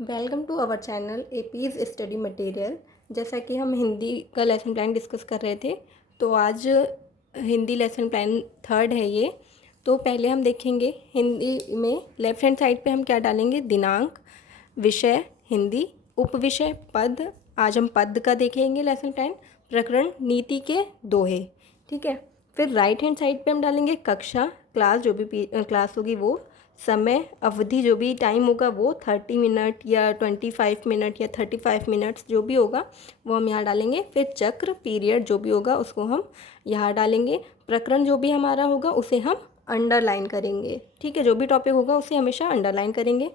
Welcome to our channel APs study material. जैसा कि हम हिंदी का लेसन प्लान डिस्कस कर रहे थे, तो आज हिंदी लेसन प्लान थर्ड है ये। तो पहले हम देखेंगे हिंदी में लेफ्ट हैंड साइड पे हम क्या डालेंगे, दिनांक, विषय हिंदी, उपविषय पद। आज हम पद का देखेंगे लेसन प्लान, प्रकरण नीति के दोहे। ठीक है। फिर राइट हैंड साइड पे हम डालेंगे कक्षा, क्लास, जो भी क्लास होगी वो, समय, अवधि, जो भी टाइम होगा वो 30 मिनट या 25 मिनट या 35 मिनट्स जो भी होगा वो हम यहाँ डालेंगे। फिर चक्र, पीरियड, जो भी होगा उसको हम यहाँ डालेंगे। प्रकरण जो भी हमारा होगा उसे हम अंडरलाइन करेंगे। ठीक है, जो भी टॉपिक होगा उसे हमेशा अंडरलाइन करेंगे।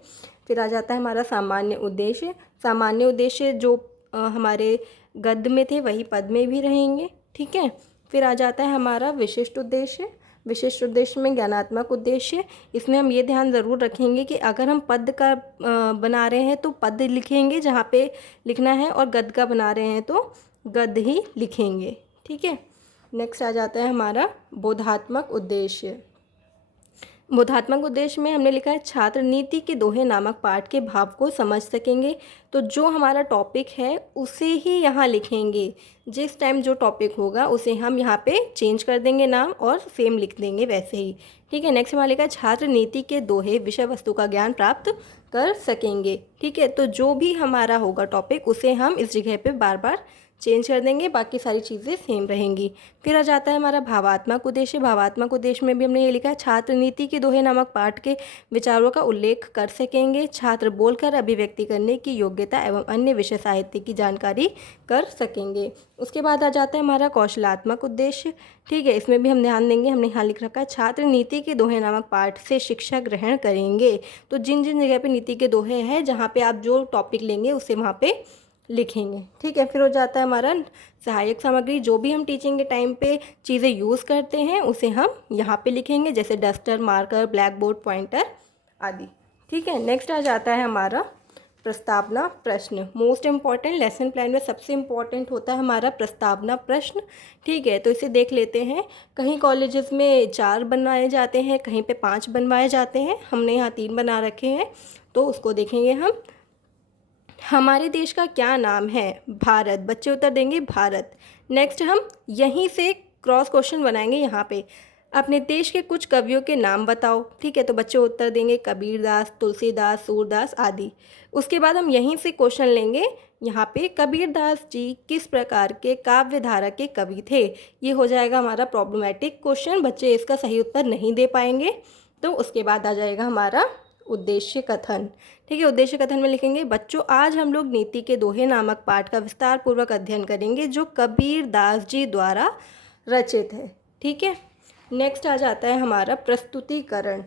फिर आ जाता है हमारा सामान्य उद्देश्य। सामान्य उद्देश्य जो हमारे गद्य में थे वही पद में भी रहेंगे। ठीक है। फिर आ जाता है हमारा विशिष्ट उद्देश्य। विशिष्ट उद्देश्य में ज्ञानात्मक उद्देश्य। इसमें हम ये ध्यान ज़रूर रखेंगे कि अगर हम पद का बना रहे हैं तो पद लिखेंगे जहाँ पे लिखना है, और गद्य का बना रहे हैं तो गद्य ही लिखेंगे। ठीक है। नेक्स्ट आ जाता है हमारा बोधात्मक उद्देश्य। बोधात्मक उद्देश्य में हमने लिखा है छात्र नीति के दोहे नामक पाठ के भाव को समझ सकेंगे। तो जो हमारा टॉपिक है उसे ही यहाँ लिखेंगे। जिस टाइम जो टॉपिक होगा उसे हम यहाँ पे चेंज कर देंगे नाम, और सेम लिख देंगे वैसे ही। ठीक है। नेक्स्ट हमारा लिखा है छात्र नीति के दोहे विषय वस्तु का ज्ञान प्राप्त कर सकेंगे। ठीक है। तो जो भी हमारा होगा टॉपिक उसे हम इस जगह पे बार बार चेंज कर देंगे, बाकी सारी चीज़ें सेम रहेंगी। फिर आ जाता है हमारा भावात्मक उद्देश्य। भावात्मक उद्देश्य में भी हमने ये लिखा है छात्र नीति के दोहे नामक पाठ के विचारों का उल्लेख कर सकेंगे। छात्र बोलकर अभिव्यक्ति करने की योग्यता एवं अन्य विषय साहित्य की जानकारी कर सकेंगे। उसके बाद आ जाता है हमारा कौशलात्मक उद्देश्य। ठीक है। इसमें भी हम ध्यान देंगे, हमने यहाँ लिख रखा है छात्र नीति के दोहे नामक पाठ से शिक्षा ग्रहण करेंगे। तो जिन जिन जगह पे नीति के दोहे हैं, जहाँ पे आप जो टॉपिक लेंगे उसे वहाँ पे लिखेंगे। ठीक है। फिर हो जाता है हमारा सहायक सामग्री। जो भी हम टीचिंग के टाइम पे चीज़ें यूज़ करते हैं उसे हम यहाँ पे लिखेंगे, जैसे duster, marker, black board, pointer आदि। ठीक है। नेक्स्ट आ जाता है हमारा प्रस्तावना प्रश्न। मोस्ट इम्पॉर्टेंट, लेसन प्लान में सबसे इम्पॉर्टेंट होता है हमारा प्रस्तावना प्रश्न। ठीक है। तो इसे देख लेते हैं। कहीं कॉलेजेस में 4 बनवाए जाते हैं, कहीं पे 5 बनवाए जाते हैं। हमने यहाँ 3 बना रखे हैं, तो उसको देखेंगे हम। हमारे देश का क्या नाम है? भारत। बच्चे उत्तर देंगे भारत। नेक्स्ट हम यहीं से क्रॉस क्वेश्चन बनाएंगे। यहाँ पे अपने देश के कुछ कवियों के नाम बताओ। ठीक है। तो बच्चे उत्तर देंगे कबीरदास, तुलसीदास, सूरदास आदि। उसके बाद हम यहीं से क्वेश्चन लेंगे। यहाँ पे कबीरदास जी किस प्रकार के काव्य धारा के कवि थे? ये हो जाएगा हमारा प्रॉब्लमेटिक क्वेश्चन, बच्चे इसका सही उत्तर नहीं दे पाएंगे। तो उसके बाद आ जाएगा हमारा उद्देश्य कथन। ठीक है। उद्देश्य कथन में लिखेंगे बच्चों, आज हम लोग नीति के दोहे नामक पाठ का विस्तार पूर्वक अध्ययन करेंगे जो कबीरदास जी द्वारा रचित है। ठीक है। नेक्स्ट आ जाता है हमारा प्रस्तुतिकरण।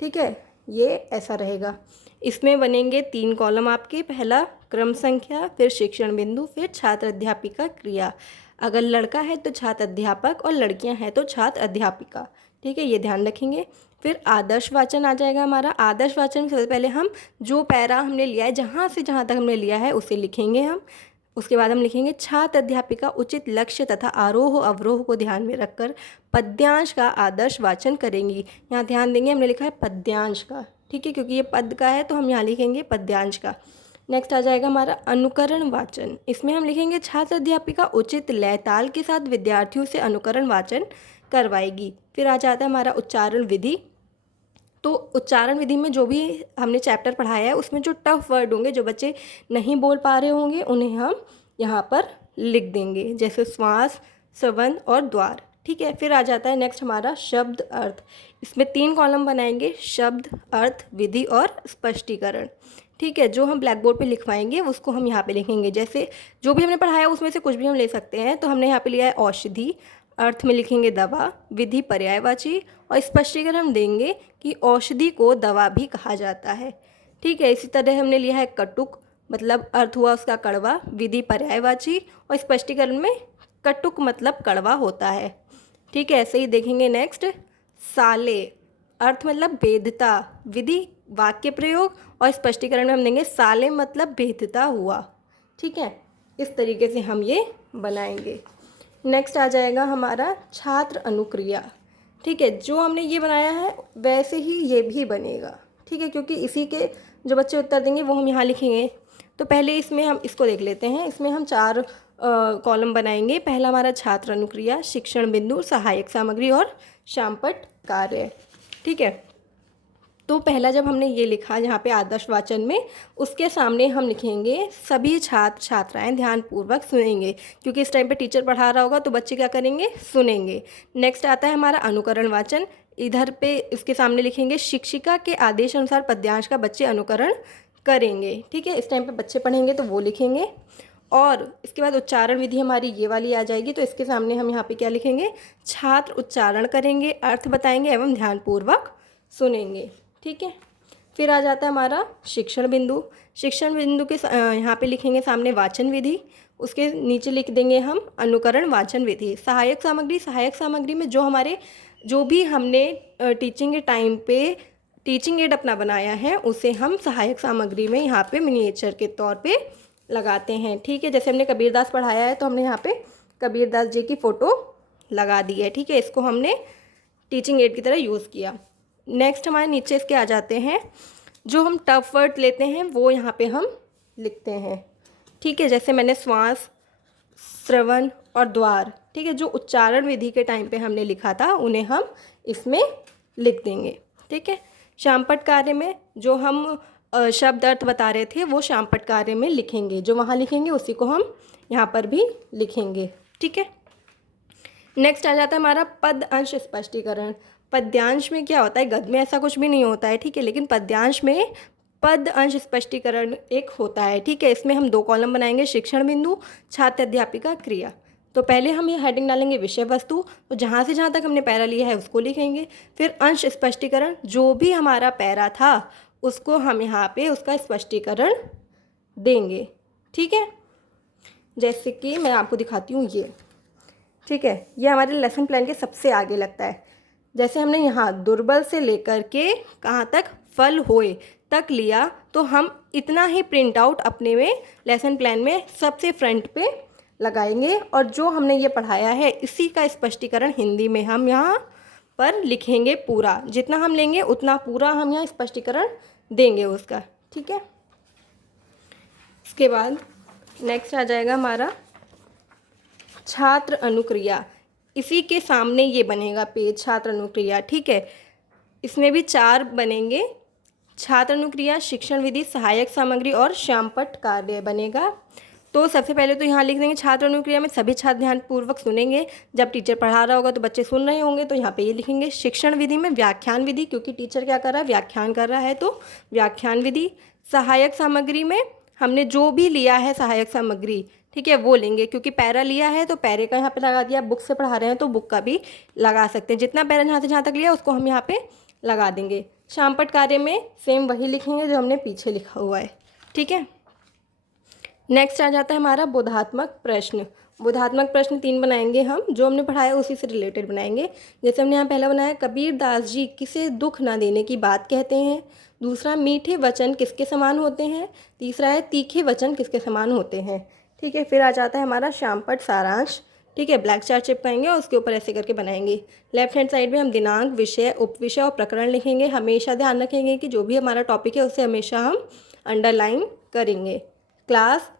ठीक है। ये ऐसा रहेगा। इसमें बनेंगे 3 कॉलम आपके। पहला क्रम संख्या, फिर शिक्षण बिंदु, फिर छात्र अध्यापिका क्रिया। अगर लड़का है तो छात्र अध्यापक, और लड़कियां हैं तो छात्र अध्यापिका। ठीक है। ये ध्यान रखेंगे। फिर आदर्श वाचन आ जाएगा हमारा। आदर्श वाचन में सबसे पहले हम जो पैरा हमने लिया है, जहाँ से जहाँ तक हमने लिया है उसे लिखेंगे हम। उसके बाद हम लिखेंगे छात्र अध्यापिका उचित लक्ष्य तथा आरोह अवरोह को ध्यान में रखकर पद्यांश का आदर्श वाचन करेंगी। यहाँ ध्यान देंगे, हमने लिखा है पद्यांश का। ठीक है। क्योंकि ये पद का है तो हम यहाँ लिखेंगे पद्यांश का। नेक्स्ट आ जाएगा हमारा अनुकरण वाचन। इसमें हम लिखेंगे छात्र अध्यापिका उचित लय ताल के साथ विद्यार्थियों से अनुकरण वाचन करवाएगी। फिर आ जाता है हमारा उच्चारण विधि। तो उच्चारण विधि में जो भी हमने चैप्टर पढ़ाया है उसमें जो टफ वर्ड होंगे, जो बच्चे नहीं बोल पा रहे होंगे, उन्हें हम यहाँ पर लिख देंगे, जैसे श्वास, संबंध और द्वार। ठीक है। फिर आ जाता है नेक्स्ट हमारा शब्द अर्थ। इसमें 3 कॉलम बनाएंगे, शब्द, अर्थ, विधि और स्पष्टीकरण। ठीक है। जो हम ब्लैक बोर्ड पे लिखवाएंगे उसको हम यहाँ पे लिखेंगे, जैसे जो भी हमने पढ़ाया उसमें से कुछ भी हम ले सकते हैं। तो हमने यहाँ पे लिया है औषधि, अर्थ में लिखेंगे दवा, विधि पर्यायवाची, और स्पष्टीकरण हम देंगे कि औषधि को दवा भी कहा जाता है। ठीक है। इसी तरह हमने लिया है कटुक, मतलब अर्थ हुआ उसका कड़वा, विधि पर्यायवाची, और स्पष्टीकरण में कटुक मतलब कड़वा होता है। ठीक है। ऐसे ही देखेंगे नेक्स्ट साले, अर्थ मतलब भेदता, विधि वाक्य प्रयोग, और स्पष्टीकरण में हम देंगे साले मतलब भेदता हुआ। ठीक है। इस तरीके से हम ये बनाएंगे। नेक्स्ट आ जाएगा हमारा छात्र अनुक्रिया। ठीक है। जो हमने ये बनाया है वैसे ही ये भी बनेगा। ठीक है। क्योंकि इसी के जो बच्चे उत्तर देंगे वो हम यहाँ लिखेंगे। तो पहले इसमें हम इसको देख लेते हैं। इसमें हम 4 कॉलम बनाएंगे। पहला हमारा छात्र अनुक्रिया, शिक्षण बिंदु, सहायक सामग्री और शामपट कार्य। ठीक है, तो पहला जब हमने ये लिखा यहाँ पे आदर्श वाचन में, उसके सामने हम लिखेंगे सभी छात्र छात्राएं ध्यानपूर्वक सुनेंगे, क्योंकि इस टाइम पे टीचर पढ़ा रहा होगा तो बच्चे क्या करेंगे, सुनेंगे। नेक्स्ट आता है हमारा अनुकरण वाचन। इधर पे इसके सामने लिखेंगे शिक्षिका के आदेश अनुसार पद्यांश का बच्चे अनुकरण करेंगे। ठीक है, इस टाइम पे बच्चे पढ़ेंगे तो वो लिखेंगे। और इसके बाद उच्चारण विधि हमारी ये वाली आ जाएगी, तो इसके सामने हम यहाँ पे क्या लिखेंगे, छात्र उच्चारण करेंगे, अर्थ बताएंगे एवं ध्यानपूर्वक सुनेंगे। ठीक है, फिर आ जाता है हमारा शिक्षण बिंदु। शिक्षण बिंदु के यहाँ पे लिखेंगे सामने वाचन विधि, उसके नीचे लिख देंगे हम अनुकरण वाचन विधि। सहायक सामग्री, सहायक सामग्री में जो भी हमने टीचिंग के टाइम पे टीचिंग एड अपना बनाया है उसे हम सहायक सामग्री में यहाँ पे मिनिएचर के तौर पे लगाते हैं। ठीक है, जैसे हमने कबीरदास पढ़ाया है तो हमने यहाँ पे कबीरदास जी की फ़ोटो लगा दी है। ठीक है, इसको हमने टीचिंग एड की तरह यूज़ किया। नेक्स्ट हमारे नीचे इसके आ जाते हैं, जो हम टफ वर्ड लेते हैं वो यहाँ पे हम लिखते हैं। ठीक है, जैसे मैंने श्वास, श्रवण और द्वार, ठीक है, जो उच्चारण विधि के टाइम पे हमने लिखा था उन्हें हम इसमें लिख देंगे। ठीक है, शामपट कार्य में जो हम शब्द अर्थ बता रहे थे वो शामपट कार्य में लिखेंगे, जो वहाँ लिखेंगे उसी को हम यहाँ पर भी लिखेंगे। ठीक है, नेक्स्ट आ जाता है हमारा पद अंश स्पष्टीकरण। पद्यांश में क्या होता है, गद्य में ऐसा कुछ भी नहीं होता है। ठीक है, लेकिन पद्यांश में पद अंश स्पष्टीकरण एक होता है। ठीक है, इसमें हम 2 कॉलम बनाएंगे, शिक्षण बिंदु, छात्र अध्यापिका क्रिया। तो पहले हम ये हेडिंग डालेंगे विषय वस्तु, तो जहाँ से जहाँ तक हमने पैरा लिया है उसको लिखेंगे। फिर अंश स्पष्टीकरण, जो भी हमारा पैरा था उसको हम यहाँ पे उसका स्पष्टीकरण देंगे। ठीक है, जैसे कि मैं आपको दिखाती हूँ ये। ठीक है, ये हमारे लेसन प्लान के सबसे आगे लगता है। जैसे हमने यहाँ दुर्बल से लेकर के कहाँ तक, फल होए तक लिया, तो हम इतना ही प्रिंट आउट अपने में लेसन प्लान में सबसे फ्रंट पे लगाएंगे। और जो हमने ये पढ़ाया है इसी का स्पष्टीकरण हिंदी में हम यहाँ पर लिखेंगे पूरा। जितना हम लेंगे उतना पूरा हम यहाँ स्पष्टीकरण देंगे उसका। ठीक है, इसके बाद नेक्स्ट आ जाएगा हमारा छात्र अनुक्रिया। इसी के सामने ये बनेगा पेज, छात्र अनुक्रिया। ठीक है, इसमें भी 4 बनेंगे, छात्र अनुक्रिया, शिक्षण विधि, सहायक सामग्री और शामपट कार्य बनेगा। तो सबसे पहले तो यहाँ लिख देंगे छात्र अनुक्रिया में सभी छात्र ध्यानपूर्वक सुनेंगे। जब टीचर पढ़ा रहा होगा तो बच्चे सुन रहे होंगे, तो यहाँ पे ये लिखेंगे। शिक्षण विधि में व्याख्यान विधि, क्योंकि टीचर क्या कर रहा है, व्याख्यान कर रहा है, तो व्याख्यान विधि। सहायक सामग्री में हमने जो भी लिया है सहायक सामग्री, ठीक है, वो लेंगे, क्योंकि पैरा लिया है तो पैरे का यहाँ पे लगा दिया। बुक से पढ़ा रहे हैं तो बुक का भी लगा सकते हैं। जितना पैरा जहाँ से जहाँ तक लिया उसको हम यहाँ पे लगा देंगे। शामपट कार्य में सेम वही लिखेंगे जो हमने पीछे लिखा हुआ है। ठीक है, नेक्स्ट आ जाता है हमारा बोधात्मक प्रश्न। बोधात्मक प्रश्न 3 बनाएंगे हम, जो हमने पढ़ाया उसी से रिलेटेड बनाएंगे। जैसे हमने यहाँ पहला बनाया, कबीरदास जी किसे दुख ना देने की बात कहते हैं। दूसरा, मीठे वचन किसके समान होते हैं। तीसरा है, तीखे वचन किसके समान होते हैं। ठीक है, फिर आ जाता है हमारा शामपट सारांश। ठीक है, ब्लैक चार्ट चिपकाएंगे और उसके ऊपर ऐसे करके बनाएंगे। लेफ्ट हैंड साइड में हम दिनांक, विषय, उपविषय और प्रकरण लिखेंगे। हमेशा ध्यान रखेंगे कि जो भी हमारा टॉपिक है उसे हमेशा हम अंडरलाइन करेंगे। क्लास,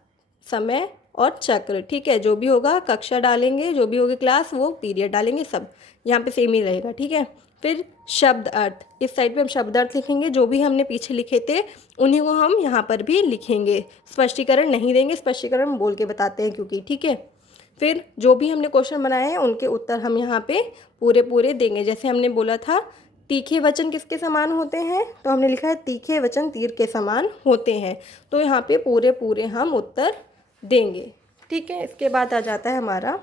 समय और चक्र, ठीक है, जो भी होगा कक्षा डालेंगे, जो भी होगी क्लास वो पीरियड डालेंगे, सब यहाँ पे सेम ही रहेगा। ठीक है, फिर शब्द अर्थ, इस साइड पे हम शब्द अर्थ लिखेंगे। जो भी हमने पीछे लिखे थे उन्हीं को हम यहाँ पर भी लिखेंगे। स्पष्टीकरण नहीं देंगे, स्पष्टीकरण हम बोल के बताते हैं क्योंकि। ठीक है, फिर जो भी हमने क्वेश्चन बनाए हैं उनके उत्तर हम यहाँ पे पूरे पूरे देंगे। जैसे हमने बोला था तीखे वचन किसके समान होते हैं, तो हमने लिखा है तीखे वचन तीर के समान होते हैं। तो यहाँ पे पूरे पूरे हम उत्तर देंगे। ठीक है, इसके बाद आ जाता है हमारा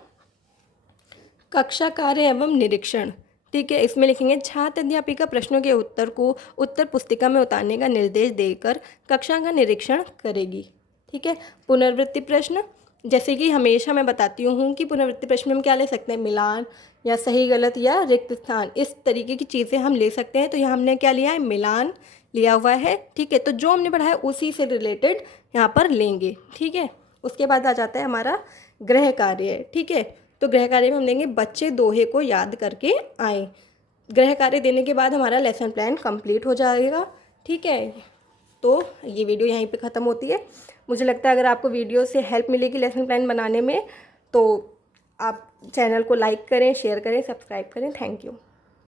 कक्षा कार्य एवं निरीक्षण। ठीक है, इसमें लिखेंगे छात्र अध्यापिका प्रश्नों के उत्तर को उत्तर पुस्तिका में उतारने का निर्देश देकर कक्षा का निरीक्षण करेगी। ठीक है, पुनरावृत्ति प्रश्न, जैसे कि हमेशा मैं बताती हूँ कि पुनरावृत्ति प्रश्न में हम क्या ले सकते हैं, मिलान या सही गलत या रिक्त स्थान, इस तरीके की चीज़ें हम ले सकते हैं। तो यहाँ हमने क्या लिया है, मिलान लिया हुआ है। ठीक है, तो जो हमने पढ़ा है उसी से रिलेटेड यहाँ पर लेंगे। ठीक है, उसके बाद आ जाता है हमारा गृह कार्य। ठीक है, तो गृह कार्य में हम देंगे बच्चे दोहे को याद करके आएँ। गृह कार्य देने के बाद हमारा लेसन प्लान कंप्लीट हो जाएगा। ठीक है, तो ये वीडियो यहीं पे ख़त्म होती है। मुझे लगता है अगर आपको वीडियो से हेल्प मिलेगी लेसन प्लान बनाने में तो आप चैनल को लाइक करें, शेयर करें, सब्सक्राइब करें। Thank you.